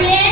Bien.